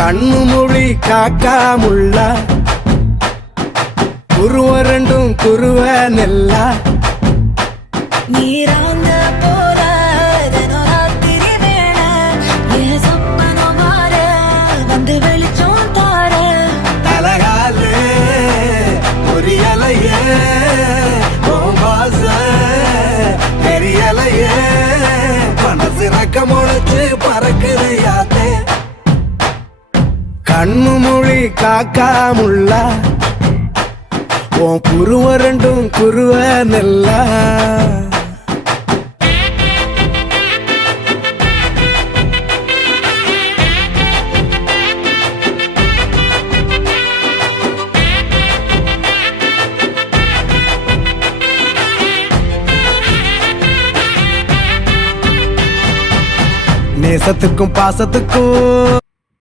கண்ணு மொழி காக்காமுள்ள குருவ ரெண்டும் குருவ நெல்லா நீராங்க போல தினராத்திரி வேண என் சொப்பனம் மாற வந்து வெளிச்சம் தார தலகாலே பொரியலையே வாச பெரியலையே மனசு ரக்க முளைச்சு பறக்குது யாத்தே கண்ணு மொழி காக்காமுள்ள உன் குருவ ரெண்டும் குருவ நெல்லா நேசத்துக்கும் பாசத்துக்கும்